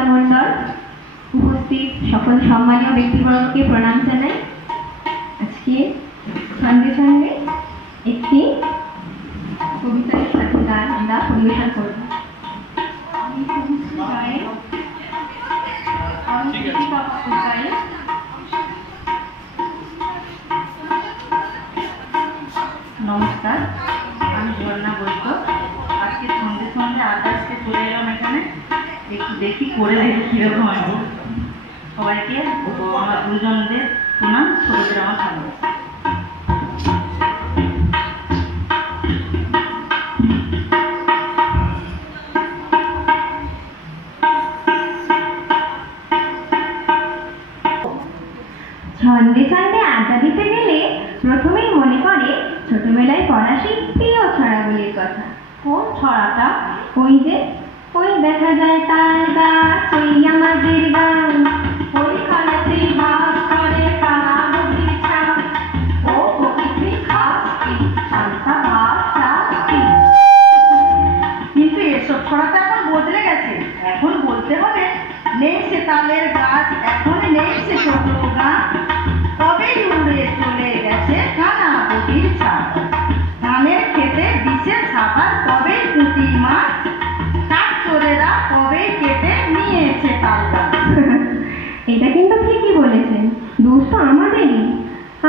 কবিতা মণ্ডল, উপস্থিত সকল সম্মানীয় ব্যক্তিবর্গকে প্রণাম জানাই। আজকে সঙ্গে সঙ্গে একটি কবিতার সাথে গান আমরা পরিবেশন করব। নমস্কার, আমি ঝর্ণা বৈদ্য। আজকে সন্ধ্যে সন্ধ্যে আকাশকে চলে এলাম এখানে, একটু দেখি করে দেখি কিরকম আছে। সবাইকে আমার গুরুজনদের প্রণাম, ছোটদের আমার ভালোবাসা। ছন্দে ছন্দে আড্ডা দিতে গেলে প্রথমেই মনে পড়ে ছোটবেলায় পড়া সেই প্রিয় ছড়াগুলির কথা। কোন ছড়াটা? ওই যে ওই দেখা যায় তাল গাছ, ওই আমাদের গান, ওই খালাতে বাস করে কানা বগির ছাপ, ও প্রকৃতি খাসটি শান্তা ভাষাটি। কিন্তু এসব ছড়াটা এখন বদলে গেছে। এখন বলতে হবে নেই সে তালের গাছ, এখন নেই সে ছোট গাছ, তবেই উড়ে চলে গেছে কানা বগির ছাপ। ধানের খেতে দিছে ছাপার তবেই পুঁটি মাছ, কাঠ চোরেরা তবেই কেটে নিয়েছে তাল গাছ। এটা কিন্তু ঠিকই বলেছেন, দোষ তো আমাদেরই।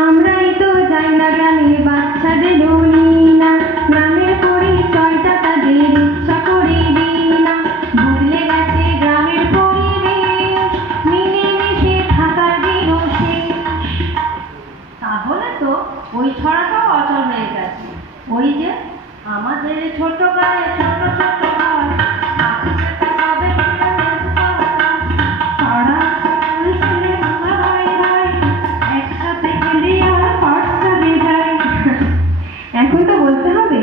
আমরাই তো যাই না গ্রামে, বাচ্চাদের বলি না গ্রামের পরিচয়টা তাদের ইচ্ছা করে দিই না। ভুলে গেছে গ্রামের পরিবেশ, মিলেমিশে থাকার দিবসে। তাহলে তো ওই ছড়াটাও অচল হয়ে গেছে। ওই যে আমাদের ছোট গায়ে ছোট ছোট ঘর, এখন তো বলতে হবে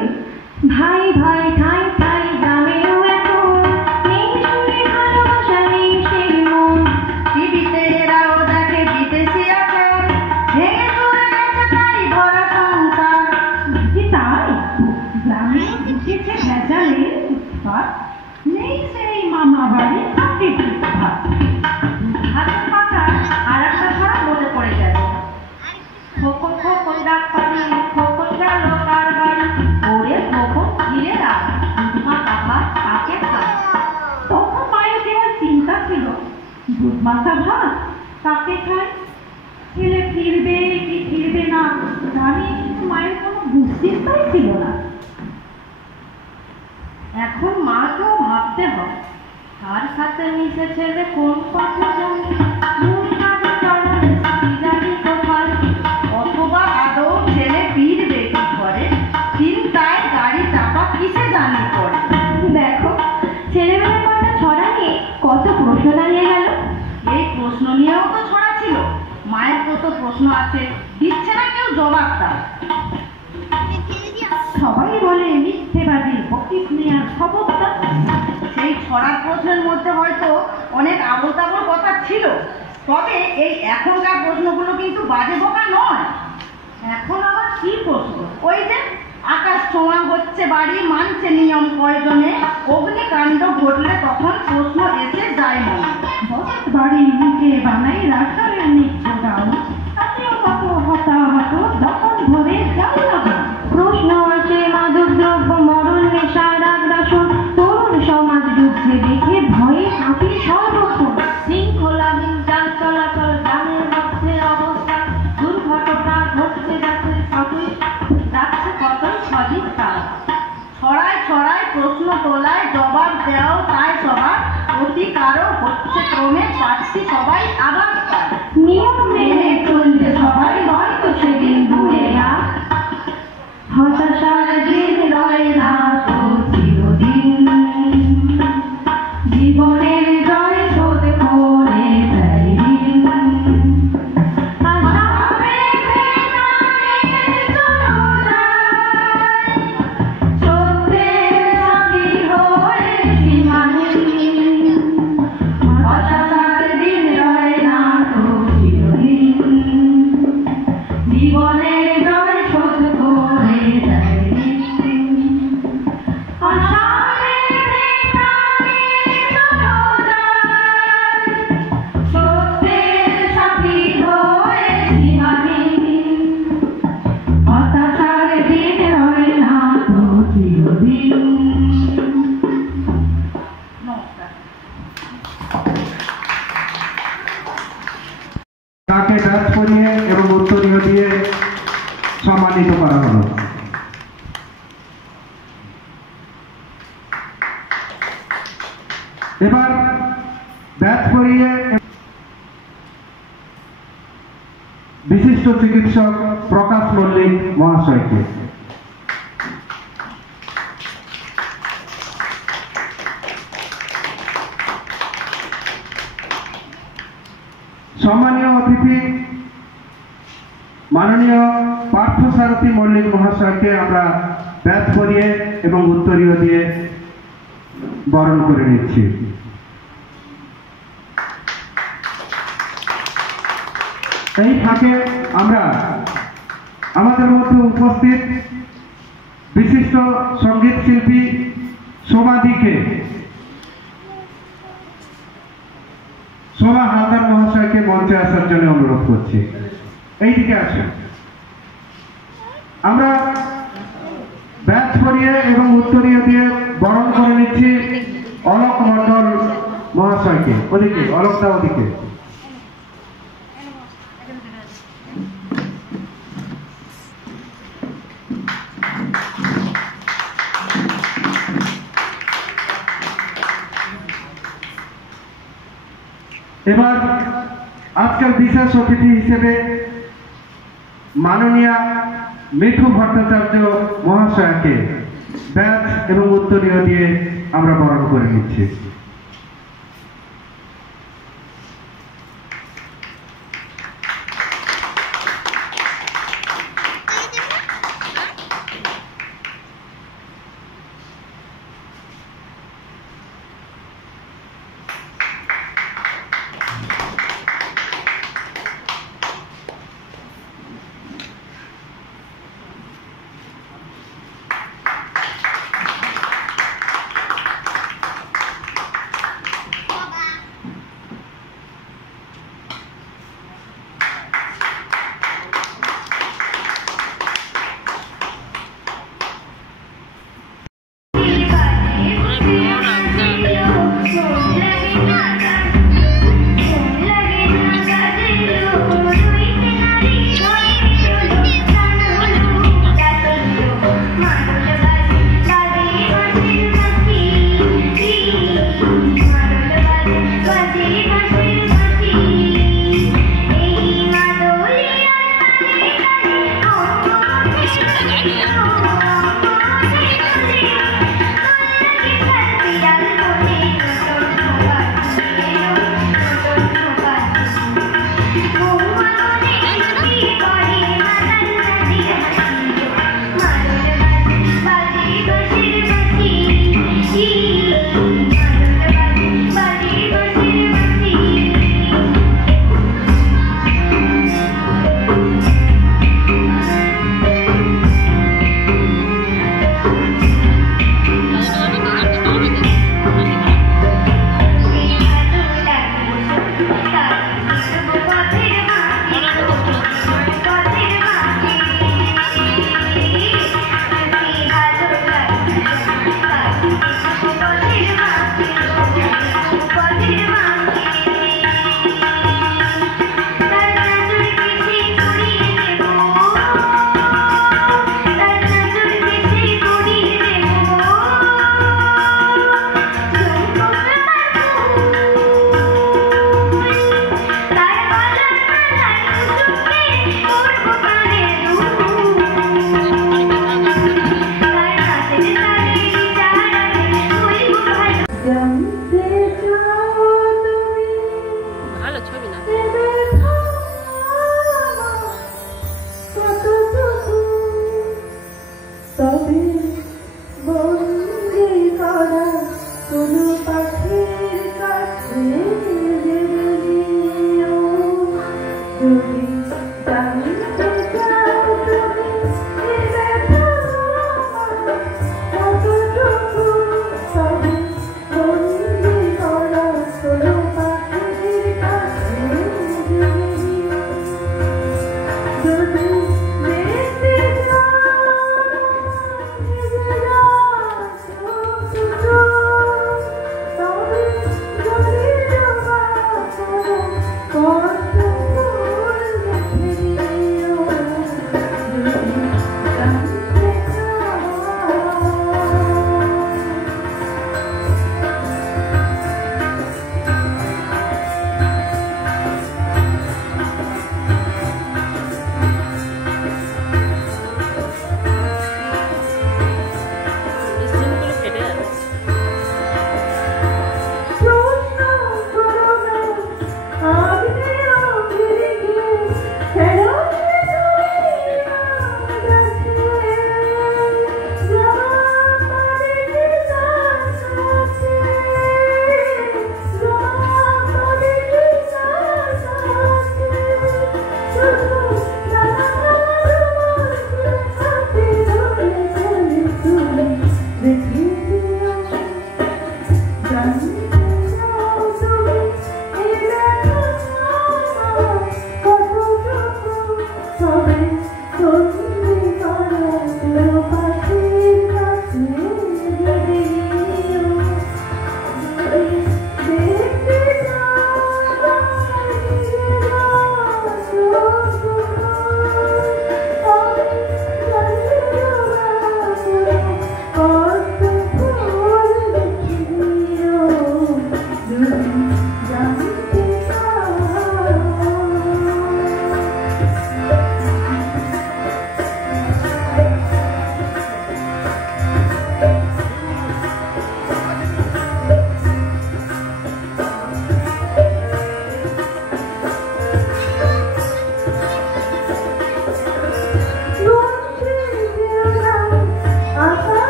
ভাই ভাই ঠাই ঠাই, গ্রামেও এখন নেই শুনে ভালোবাসা, নেই সেই মন। টিভিতে এরাও দেখে বিদেশি আকার, ভেঙে চলে গেছে তাই ভরা সংসার। কি তাই? গ্রামে ঢুকেছে ভেজালের উৎপাত, নেই সেই মামা বাড়ি হাতে ভাত। হাতে পাতা আর একটা ছড়া মনে পড়ে গেল। খোকন খোকন ডাক পানি, খোকন গেল কার বাড়ি, ওরে খোকন ঘিরে রাখ, মা কাকা কাকে খায়। তখন মায়ের কেবল চিন্তা ছিল দুধ মাখা ভাত কাকে খায়, ছেলে ফিরবে কি ফিরবে না জানি, কিন্তু মায়ের কোনো বুদ্ধিস্তাই ছিল না। এখন মাকেও ভাবতে হয় কার সাথে মিশেছে রে কোন পথে জমি, মূল কাজে চড়ালে জানি কোথায়, অথবা আদৌ ছেলে ফিরবে কি করে, চিন্তায় গাড়ি চাপা কিসে জানি করে। দেখো ছেলেবেলায় কটা ছড়া নিয়ে কত প্রশ্ন দাঁড়িয়ে গেল। এই প্রশ্ন নিয়েও তো ছড়া ছিল। মায়ের কত প্রশ্ন আছে, দিচ্ছে না কেউ জবাব তার। সবাই বলে মিথ্যেবাদী বকিস নেয়ার খবরটা। সেই ছড়ার প্রশ্নের মধ্যে হয়তো অনেক আবল তাবল কথা ছিল, তবে এই এখনকার প্রশ্নগুলো কিন্তু বাজে বোকা নয়। এখন আবার কি প্রশ্ন? ওই যে আকাশ ছোঁয়া হচ্ছে বাড়ি, মানছে নিয়ম কয়জনে, অগ্নিকাণ্ড ঘটলে তখন প্রশ্ন এসে যায় মনে। বসত বাড়ির মুখে বানাই রাখারের নিত্য গাও, তাতেও কত হতাহত দখল ধরে জানলাম। প্রশ্ন আসে মাদক দ্রব্য, মরণ নেশার আগ্রাসন, তরুণ সমাজ ডুবছে দেখে ভয়ে কাঁপি সর্বক্ষণ। শৃঙ্খলাহীন যান চলাচল, গ্রামের মধ্যে অবস্থা, দুর্ঘটনা ঘটছে যাচ্ছে সবই যাচ্ছে কতই সজীব তারা। ছড়ায় ছড়ায় প্রশ্ন তোলায় জবাব দেওয়াও তাই সবার অধিকারও হচ্ছে ক্রমে, পাচ্ছি সবাই আবার নিয়ম মেনে চলছে সবাই, হয়তো সেদিন দূরে আর হতাশার দিন রয় না তো চিরদিন। জীবনের জয় শোধ করে দেয় ঋণ। জীবনের সম্মানিত করা হলো। এবার ব্যাচ পরিয়ে বিশিষ্ট চিকিৎসক প্রকাশ মল্লিক মহাশয়কে সম্মানীয় অতিথি মাননীয় পার্থসারথী মল্লিক মহাশয়কে আমরা ব্যাচ পরিয়ে এবং উত্তরীয় দিয়ে বরণ করে নিচ্ছি। এই ফাঁকে আমরা আমাদের মধ্যে উপস্থিত বিশিষ্ট সঙ্গীত শিল্পী সোমাদিকে সোমা হালদার মহাশয়কে মঞ্চে আসার জন্য অনুরোধ করছি। এইদিকে আসেন। আমরা ব্যাচ পরিয়ে এবং উত্তরীয় দিয়ে বরণ করে নিচ্ছি অলোক মণ্ডল মহাশয়কে। ওদিকে অলোকদা, ওদিকে। এবার আজকের বিশেষ অতিথি হিসেবে মাননীয়া মিঠু ভট্টাচার্য মহাশয়কে ব্যাচ এবং উত্তরীয় দিয়ে আমরা বরণ করে নিচ্ছি।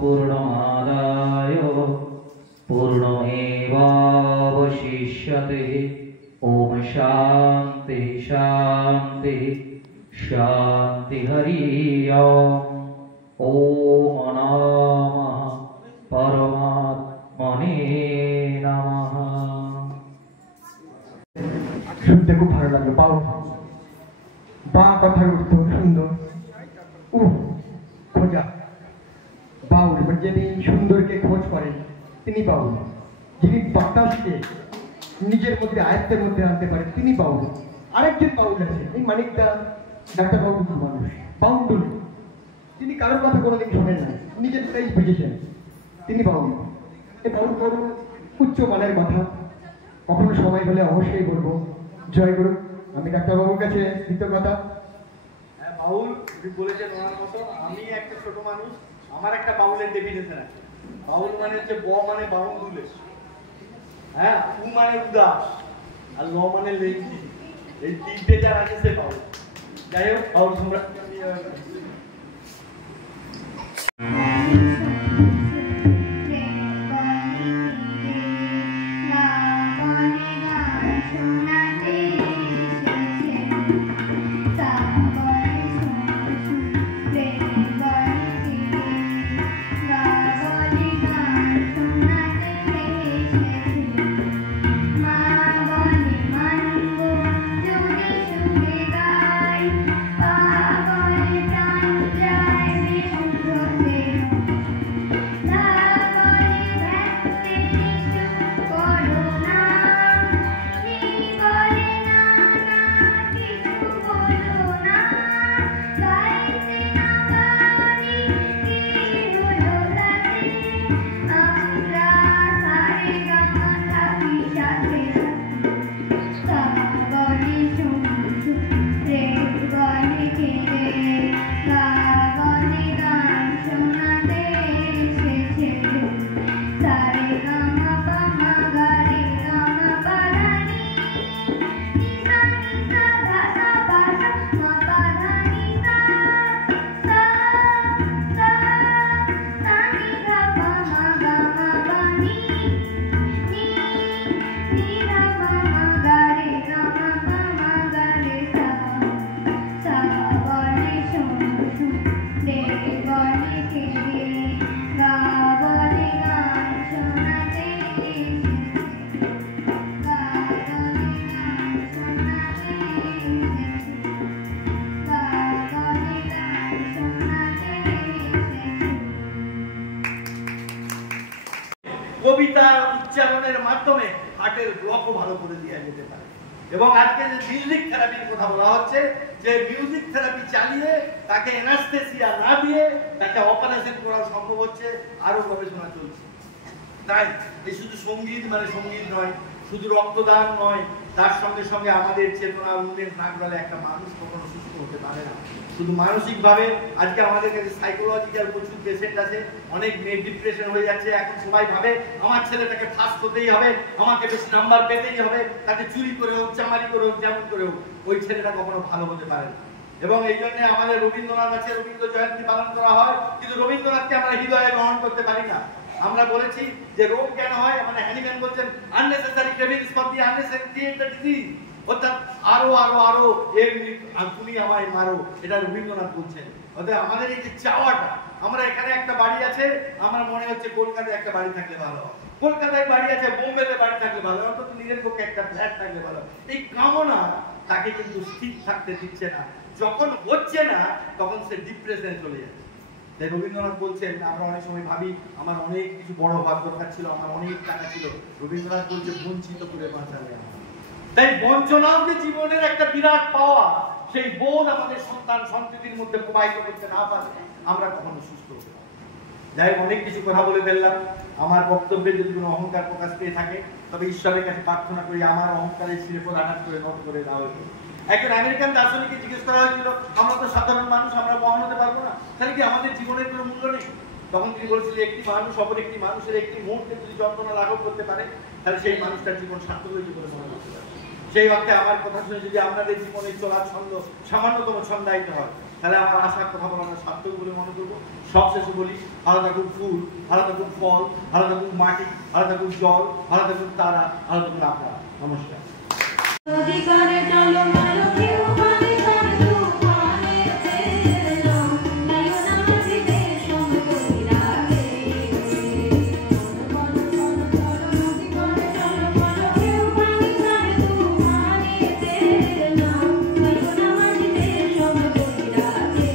पूर्णमादाय पूर्णमेवावशिष्यते। ओम शांति शांति शांति हरि ओम नमः परमात्मने नमः। শুনতে খুব ভালো লাগলো। বাউল বা কথার অর্থ সুন্দর। খোঁজা বাউল যিনি সুন্দরকে খোঁজ করেন তিনি বাউল। যিনি বাতাসকে নিজের মধ্যে আয়ত্তের মধ্যে আনতে পারেন তিনি বাউল। আরেকজন বাউল আছে এই মানিকদা ডাক্তারবাবু মানুষ বাউল। তিনি কারোর কথা কোনোদিন শোনেন না, নিজেরটাই বুঝেছেন, তিনি বাউল। এই বাউল বড় উচ্চ মানের কথা, কখনো সময় হলে অবশ্যই বলবো। জয় গুরু। আমি ডাক্তারবাবুর কাছে কৃতজ্ঞতা। হ্যাঁ, বাউল উনি বলেছেন ওনার মতো। আমি একটা ছোট মানুষ, আমার একটা বাউলের ডেফিনেশন আছে। বাউল মানে হচ্ছে ব মানে বাউল দুলে, হ্যাঁ, উ মানে উদাস, আর ল মানে লেংটি। এই তিনটে যার আছে সে বাউল। যাই হোক, বাউল সম্রাট কবিতা উচ্চারণের মাধ্যমে হার্টের ব্লকও ভালো করে দেওয়া যেতে পারে। এবং আজকে যে মিউজিক থেরাপির কথা বলা হচ্ছে, যে মিউজিক থেরাপি চালিয়ে তাকে অ্যানাস্থেসিয়া না দিয়ে তাকে অপারেশন করা সম্ভব হচ্ছে, আরো গবেষণা চলছে। তাই এই শুধু সঙ্গীত মানে সঙ্গীত নয়, শুধু রক্তদান নয়, তার সঙ্গে সঙ্গে আমাদের চেতনা উন্নয়ন না করলে একটা মানুষ কখনো সুস্থ হতে পারে না। শুধু মানসিকভাবে আজকে আমাদের কাছে সাইকোলজিক্যাল প্রচুর পেশেন্ট আছে, অনেক মেয়ে ডিপ্রেশন হয়ে যাচ্ছে। এখন সবাই ভাবে আমার ছেলেটাকে ফার্স্ট হতেই হবে, আমাকে বেশি নাম্বার পেতেই হবে, তাকে চুরি করে হোক, চামারি করে হোক, যেমন করে হোক, ওই ছেলেটা কখনো ভালো হতে পারে না। এবং এই জন্য আমাদের রবীন্দ্রনাথ আছে, রবীন্দ্র জয়ন্তী পালন করা হয়, কিন্তু রবীন্দ্রনাথকে আমরা হৃদয়ে গ্রহণ করতে পারি না। আমরা বলেছি যে রোগ কেন হয়, মানে হ্যানিম্যান বলছেন unnecessary cravings for the unnecessary create the disease, অর্থাৎ আরো আরো আরো তুমি আমায় মারো, এটা রবীন্দ্রনাথ বলছেন। অর্থাৎ আমাদের এই যে চাওয়াটা, আমরা এখানে একটা বাড়ি আছে, আমার মনে হচ্ছে কলকাতায় একটা বাড়ি থাকলে ভালো হয়, কলকাতায় বাড়ি আছে, বোম্বেতে বাড়ি থাকলে ভালো হয়, অন্তত নিজের পক্ষে একটা ফ্ল্যাট থাকলে ভালো হয়। এই কামনা তাকে কিন্তু স্থির থাকতে দিচ্ছে না। যখন হচ্ছে না তখন সে ডিপ্রেশনে চলে যাচ্ছে। তাই রবীন্দ্রনাথ বলছেন, আমরা অনেক সময় ভাবি আমার অনেক কিছু বড় হওয়ার দরকার ছিল, আমার অনেক টাকা ছিল। রবীন্দ্রনাথ বলছে বঞ্চিত করে বাঁচালে আমার। তাই বঞ্চনাও যে জীবনের একটা বিরাট পাওয়া, সেই বোধ আমাদের সন্তান সন্ততির মধ্যে প্রবাহিত করতে না পারলে আমরা কখনো সুস্থ হতে পারি। যাই হোক, অনেক কিছু কথা বলে ফেললাম। আমার বক্তব্যে যদি কোনো অহংকার প্রকাশ পেয়ে থাকে, তবে ঈশ্বরের কাছে প্রার্থনা করি আমার অহংকারের শিল্প আঘাত করে নট করে দেওয়া হয়েছে। একজন আমেরিকান দার্শনিককে জিজ্ঞেস করা হয়েছিল, আমরা তো সাধারণ মানুষ, আমরা বহন হতে পারবো না, তাহলে কি আমাদের জীবনের কোনো মূল্য নেই? তখন তিনি বলেছিলেন, একটি মানুষ অপর একটি মানুষের একটি মুহূর্তে যদি যন্ত্রণা লাঘব করতে পারে, তাহলে সেই মানুষটার জীবন সার্থক হয়েছে বলে মনে করতে পারে। সেই অর্থে আমার কথা শুনে যদি আপনাদের জীবনে চলার ছন্দ সামান্যতম ছন্দায়িত হয়, তাহলে আমার আশার কথা বলা আমরা সার্থক বলে মনে করবো। সবশেষে বলি, ভালো থাকুক ফুল, ভালো থাকুক ফল, ভালো থাকুক মাটি, ভালো থাকুক জল, ভালো থাকুক তারা, ভালো থাকুক আপনারা। নমস্কার। অধিকারে চলো ভালো কেউ মানে সব তুফানে তেলাম নাইও না মাঝিতে সব করি রাখে চলো অধিকারে চলো ভালো কেউ মানে সব তুফানে তেলাম নাইও না মাঝিতে সব করি রাখে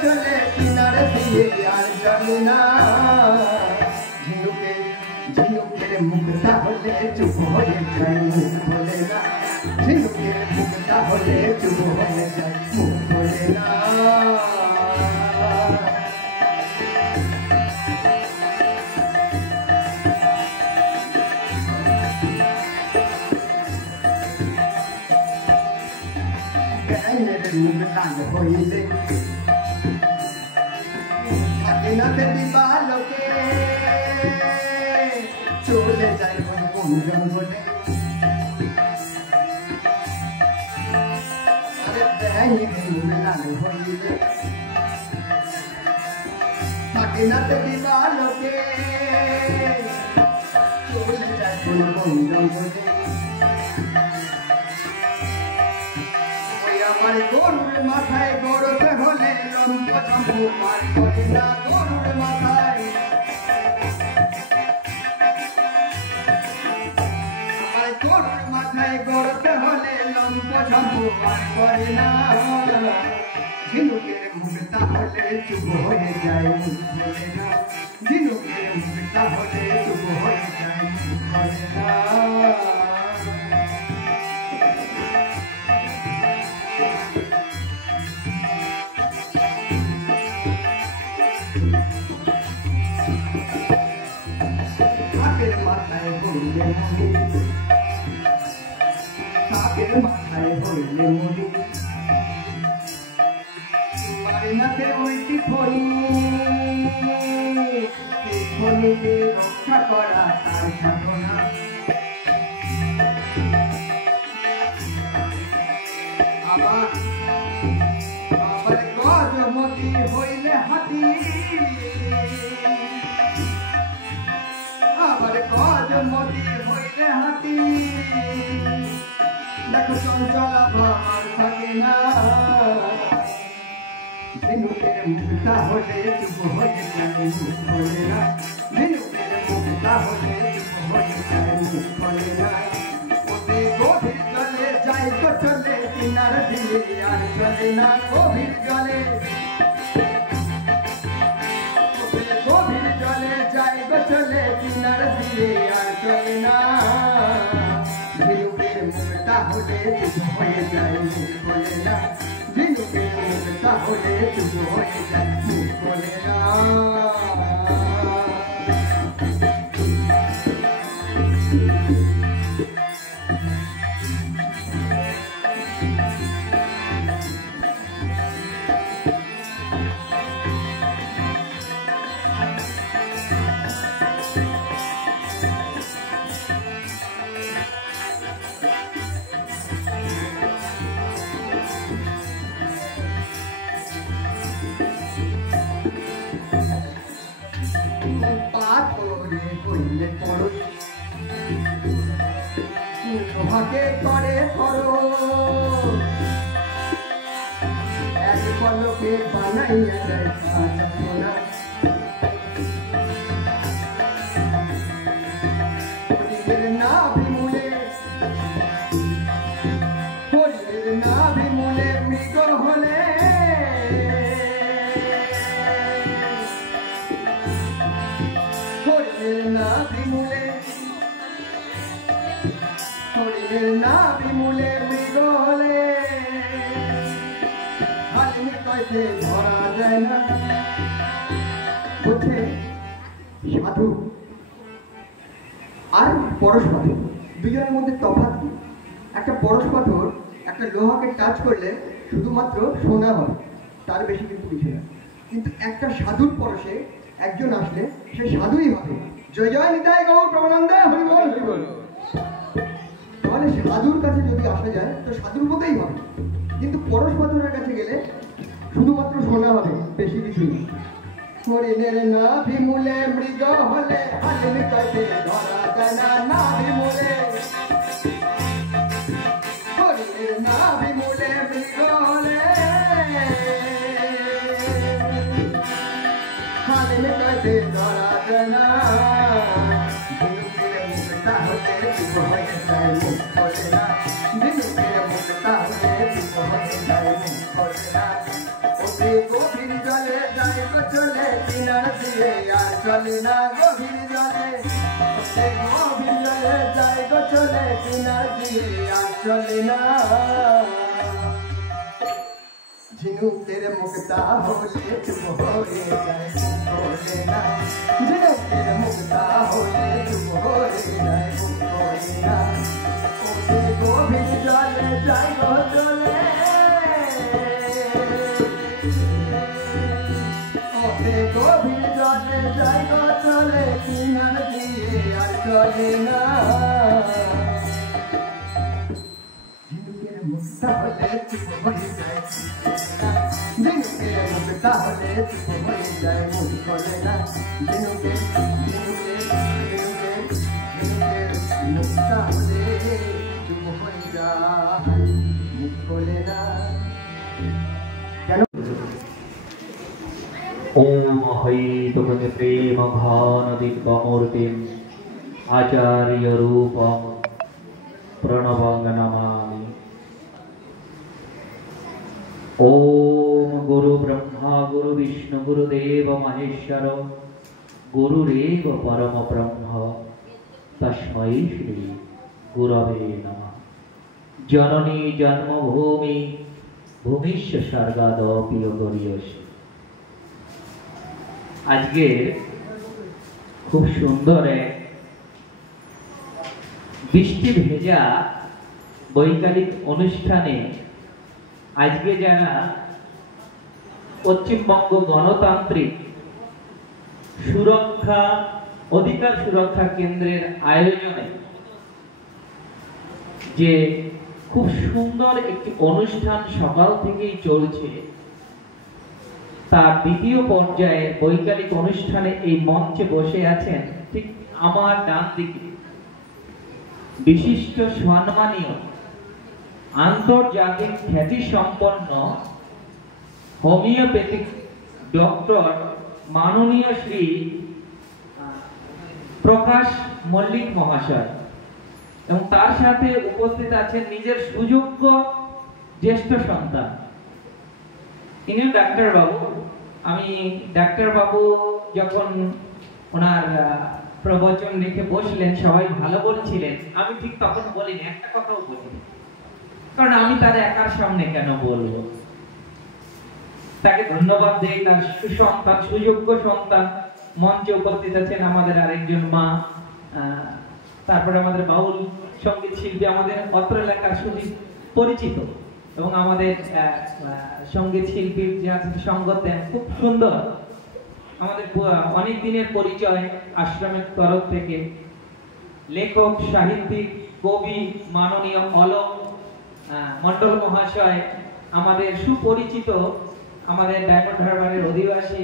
চলে কিনারে দিয়ে আর জানি না ঝিনুকের মুখটা হলে চুপ হয়ে যায় মুখ বলে না ঝিনুকের মুখটা হলে চুপ হয়ে যায় মুখ বলে না মুখ লাল হইলে নাতে দিবা লোকে চলে যায় কোন জঙ্গলে আরে মুখ লাল হইলে থাকে নাতে দিবা লোকে চলে যায় কোন জঙ্গলে আমার গরুর মাথায় গরতে হলে লম্ব চম্পু মার করি না গরুর মাথায় আমার গরুর মাথায় গরতে হলে লম্ব চম্পু মার করি না ঝিনুকের মুখটা হলে চুপ হয়ে যায় মুখ বলে না ঝিনুকের মুখটা হলে চুপ হয়ে যায় মুখ বলে না সাপের মাথায় হইলে মুড়ি মারিনাতে ওইটি ফড়ি ধনীকে রক্ষা করা তার সাধনা। আবার গজমতি হইলে হাতি, আবার গজমতি হইলে হাতি, দেখো চঞ্চল ভার থাকে না। ঝিনুকের মুক্তা হলে চুপ হয়ে যায় মুখ খোলে না, ঝিনুকের মুক্তা হলে চুপ হয়ে যায় মুখ খোলে না। ওতে গভীর জলে যাই তো চলে কিনার দিলে আর চলে না, গভীর জলে ওতে গভীর জলে যাই তো চলে কিনার দিলে আর চলে না। ঝিনুকের মুক্তা হলে চুপ হয়ে যায় মুখ খোলে না, ঝিনুকের মুক্তা হলে চুপ হয়ে যায় মুখ খোলে না। তোমাকে করে করো এক পলকে বানাইয়া দেয় সাজাপনা। হরিণের নাভিমূলে, হরিণের নাভিমূলে মৃগ হলে, হরিণের নাভিমূলে, হরিণের নাভিমূলে মৃগ হলে হালিম কাছে ধরা যায় না। বলছে সাধু আর পরশ পাথর দুজনের মধ্যে তফাৎ কি? একটা পরশ পাথর একটা লোহাকে টাচ করলে শুধুমাত্র সোনা হবে, তার বেশি কিন্তু কিছু না। কিন্তু একটা সাধুর পরশে একজন আসলে সে সাধুই হবে। জয় জয় নিতাই গৌর প্রভুনন্দে হরি বল হরি বল। তাহলে সাধুর কাছে যদি আসা যায় তো সাধুর মতোই হবে, কিন্তু পরশ পাথরের কাছে গেলে শুধুমাত্র সোনা হবে, বেশি কিছু না। হরিণের নাভিমূলে মৃগ হলে হালিম কাছে ধরা যায় না, নাভিমূলে, হরিণের নাভিমূলে মৃগ হলে হালিম কাছে ধরা যায় না। ঝিনুকের মুক্তা হলে চুপ হয়ে যায় মুখ খোলে না, ঝিনুকের মুক্তা হলে চুপ হয়ে যায় মুখ খোলে না। ওতে গভীর জলে যায় তো চলে কিনার দিয়ে আর চলে না, গভীর জলে, ওতে গভীর জলে যায় তো চলে কিনার দিয়ে আর চলে না। ঝিনুকের মুক্তা হলে চুপ হয়ে যায় মুখ খোলে না, ঝিনুকের মুক্তা হলে চুপ হয়ে যায় মুখ খোলে না। ওতে গভীর জলে যায় তো চলে, ওতে গভীর জলে যায় তো চলে কিনার দিয়ে আর চলে না। ঝিনুকের মুক্তা হলে চুপ হয়ে যায়, ঝিনুকের মুক্তা হলে চুপ হয়ে যায় মুখ খোলে না, ঝিনুকের ঝিনুকের ঝিনুকের ঝিনুকের মুক্তা হলে চুপ হয়ে যায় মুখ খোলে না। কেন? ওম হৈতপতি প্রেম ঘনদিব্যমূর্তিম আচার্য রূপম প্রণবং নমামি। ওম গুরু ব্রহ্মা গুরু বিষ্ণু গুরুদেব মহেশ্বর গুরুরেব পরম ব্রহ্ম তস্मै শ্রী গুরবে নমঃ। জননী জন্মভূমি ভূমিষ্য স্বর্গাদপি গরীয়সী। আজকে খুব সুন্দর এক বৃষ্টি ভেজা বৈকালিক অনুষ্ঠানে আজকে যারা পশ্চিমবঙ্গ গণতান্ত্রিক সুরক্ষা অধিকার সুরক্ষা কেন্দ্রের আয়োজনে যে খুব সুন্দর একটি অনুষ্ঠান সকাল থেকেই চলছে, তার দ্বিতীয় পর্যায়ে বৈকালিক অনুষ্ঠানে এই মঞ্চে বসে আছেন ঠিক আমার ডান দিকে বিশিষ্ট সম্মানীয় আন্তর্জাতিক খ্যাতি সম্পন্ন হোমিওপ্যাথিক ডক্টর মাননীয় শ্রী প্রকাশ মল্লিক মহাশয়, এবং তার সাথে উপস্থিত আছেন নিজের সুযোগ্য জ্যেষ্ঠ সন্তান, ইনি ডাক্তার বাবু। আমি ডাক্তার বাবু যখন ওনার প্রবচন লিখে বসলেন, সবাই ভালো বলছিলেন, আমি ঠিক তখন বলিনি, একটা কথাও বলিনি, কারণ আমি তার একার সামনে কেন বলবো। তাকে ধন্যবাদ দেই, তার সুসন্তান সুযোগ্য সন্তান মঞ্চে উপস্থিত আছেন আমাদের আরেকজন মা, তারপরে আমাদের বাউল সঙ্গীত শিল্পী, আমাদের অত্র এলাকার পরিচিত, এবং আমাদের সঙ্গীত শিল্পীর যে সঙ্গত দেন খুব সুন্দর, আমাদের অনেক দিনের পরিচয় আশ্রমের তরফ থেকে। লেখক, সাহিত্যিক, কবি মাননীয় অলোক মন্ডল মহাশয়, আমাদের সুপরিচিত, আমাদের ডায়মন্ড হারবারের অধিবাসী,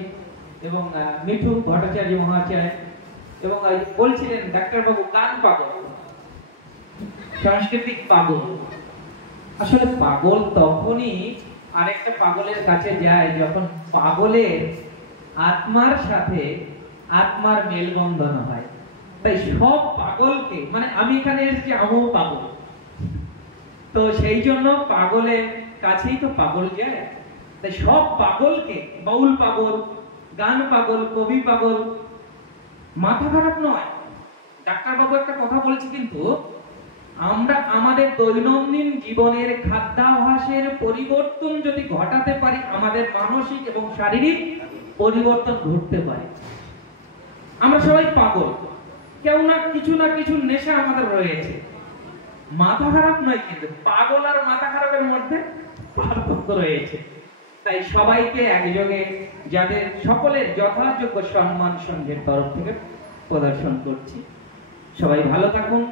এবং মিঠু ভট্টাচার্য মহাশয়, এবং বলছিলেন ডাক্তারবাবু গান পাগল, সাংস্কৃতিক পাগল। আসলে পাগল তখনই আরেকটা পাগলের কাছে যায় যখন পাগলের আত্মার সাথে আত্মার মেলবন্ধন হয়। তাই সব পাগলকে, মানে আমি এখানে এসেছি আমিও পাগল, তো সেই জন্য পাগলের কাছেই তো পাগল যায়। তাই সব পাগলকে, বাউল পাগল, গান পাগল, কবি পাগল, মাথা খারাপ নয়। ডাক্তারবাবু একটা কথা বলছি, কিন্তু আমরা আমাদের দৈনন্দিন জীবনের খাদ্যাভ্যাসের পরিবর্তন যদি ঘটাতে পারি, আমাদের মানসিক এবং শারীরিক পরিবর্তন ঘটতে পারে। আমরা সবাই পাগল, কেউ না কিছু নেশা আমাদের রয়েছে। মাথা খারাপ নয়, কিন্তু পাগল আর মাথা খারাপের মধ্যে পার্থক্য রয়েছে। তাই সবাইকে একযোগে, যাদের সকলের যথাযোগ্য সম্মান সঙ্গের তরফ থেকে প্রদর্শন করছি। সবাই ভালো থাকুন,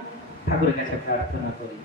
ঠাকুরের কাছে প্রার্থনা করি।